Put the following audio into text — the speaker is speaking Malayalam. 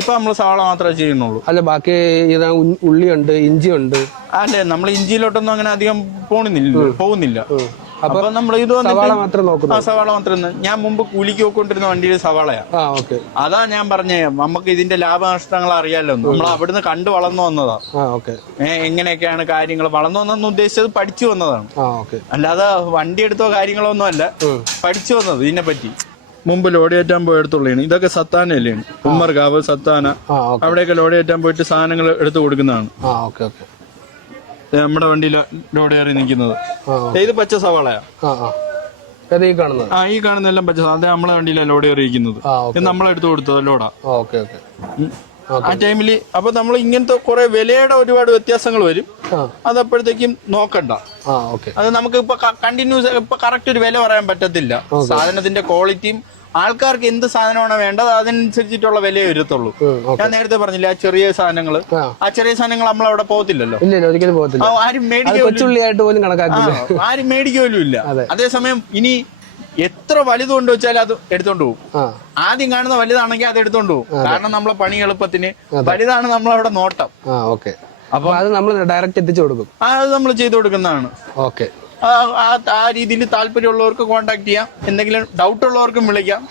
ഇപ്പൊ നമ്മള് സവാള മാത്രമേ ചെയ്യുന്നുള്ളൂ. അല്ല ബാക്കി ഉള്ളിയുണ്ട്, ഇഞ്ചിയുണ്ട്. അല്ലേ, നമ്മൾ ഇഞ്ചിയിലോട്ടൊന്നും അങ്ങനെ അധികം പോകുന്നില്ല. അപ്പൊ നമ്മൾ ഇത് സവാള മാത്രം നോക്കുന്നു. സവാള മാത്രം. ഞാൻ മുമ്പ് കൂലിക്ക് പോയിക്കൊണ്ടിരുന്ന വണ്ടിയിൽ സവാളയാ. അതാ ഞാൻ പറഞ്ഞേ, നമുക്ക് ഇതിന്റെ ലാഭനഷ്ടങ്ങൾ അറിയാലോ. നമ്മൾ അവിടുന്ന് കണ്ടു വളർന്നു വന്നതാ. എങ്ങനെയൊക്കെയാണ് കാര്യങ്ങൾ വളർന്നു വന്നെന്ന് ഉദ്ദേശിച്ചത് പഠിച്ചു വന്നതാണ്. അല്ലാതെ വണ്ടി എടുത്തോ കാര്യങ്ങളോ ഒന്നും അല്ല, പഠിച്ചു വന്നത് ഇതിനെ പറ്റി. മുമ്പ് ലോഡ് കയറ്റാൻ പോയെടുത്തുള്ളതാണ്. ഇതൊക്കെ സത്താനല്ലേ, ഉമ്മർകാവ്, സത്താന, അവിടെയൊക്കെ ലോഡ് കയറ്റാൻ പോയിട്ട് സാധനങ്ങൾ എടുത്തു കൊടുക്കുന്നതാണ്. നമ്മുടെ വണ്ടിയിൽ ലോഡ് കയറി നിൽക്കുന്നത് ഇത് പച്ച സവാളയാ. ഈ കാണുന്ന എല്ലാം പച്ച. അതെ, നമ്മളെ വണ്ടിയിലാണ് ലോഡ് കയറിയിരിക്കുന്നത്. ഇത് നമ്മളെടുത്ത് കൊടുത്തത് ലോഡാ ആ ടൈമില്. അപ്പൊ നമ്മൾ ഇങ്ങനത്തെ കുറെ വിലയുടെ ഒരുപാട് വ്യത്യാസങ്ങൾ വരും. അതപ്പോഴത്തേക്കും നോക്കണ്ട. അത് നമുക്ക് ഇപ്പൊ കണ്ടിന്യൂസ് ഇപ്പൊ കറക്റ്റ് ഒരു വില പറയാൻ പറ്റത്തില്ല. സാധനത്തിന്റെ ക്വാളിറ്റിയും ആൾക്കാർക്ക് എന്ത് സാധനമാണോ വേണ്ടത് അതിനനുസരിച്ചിട്ടുള്ള വിലയെ വരത്തുള്ളൂ. ഞാൻ നേരത്തെ പറഞ്ഞില്ല, ആ ചെറിയ സാധനങ്ങൾ നമ്മളവിടെ പോകത്തില്ലല്ലോ. ആരും മേടിക്കുമല്ലോ ഇല്ല. അതേസമയം ഇനി എത്ര വലുത് കൊണ്ട് വെച്ചാലും അത് എടുത്തോണ്ട് പോകും. ആദ്യം കാണുന്ന വലുതാണെങ്കിൽ അത് എടുത്തോണ്ട് പോകും. കാരണം നമ്മളെ പണി എളുപ്പത്തിന് വലുതാണ് നമ്മളവിടെ നോട്ടം. അപ്പൊ അത് നമ്മൾ ഡയറക്റ്റ് എത്തിച്ചു കൊടുക്കും. അത് നമ്മൾ ചെയ്തു കൊടുക്കുന്നതാണ്. ആ രീതിയിൽ താല്പര്യമുള്ളവർക്ക് കോൺടാക്ട് ചെയ്യാം. എന്തെങ്കിലും ഡൗട്ട് ഉള്ളവർക്കും വിളിക്കാം.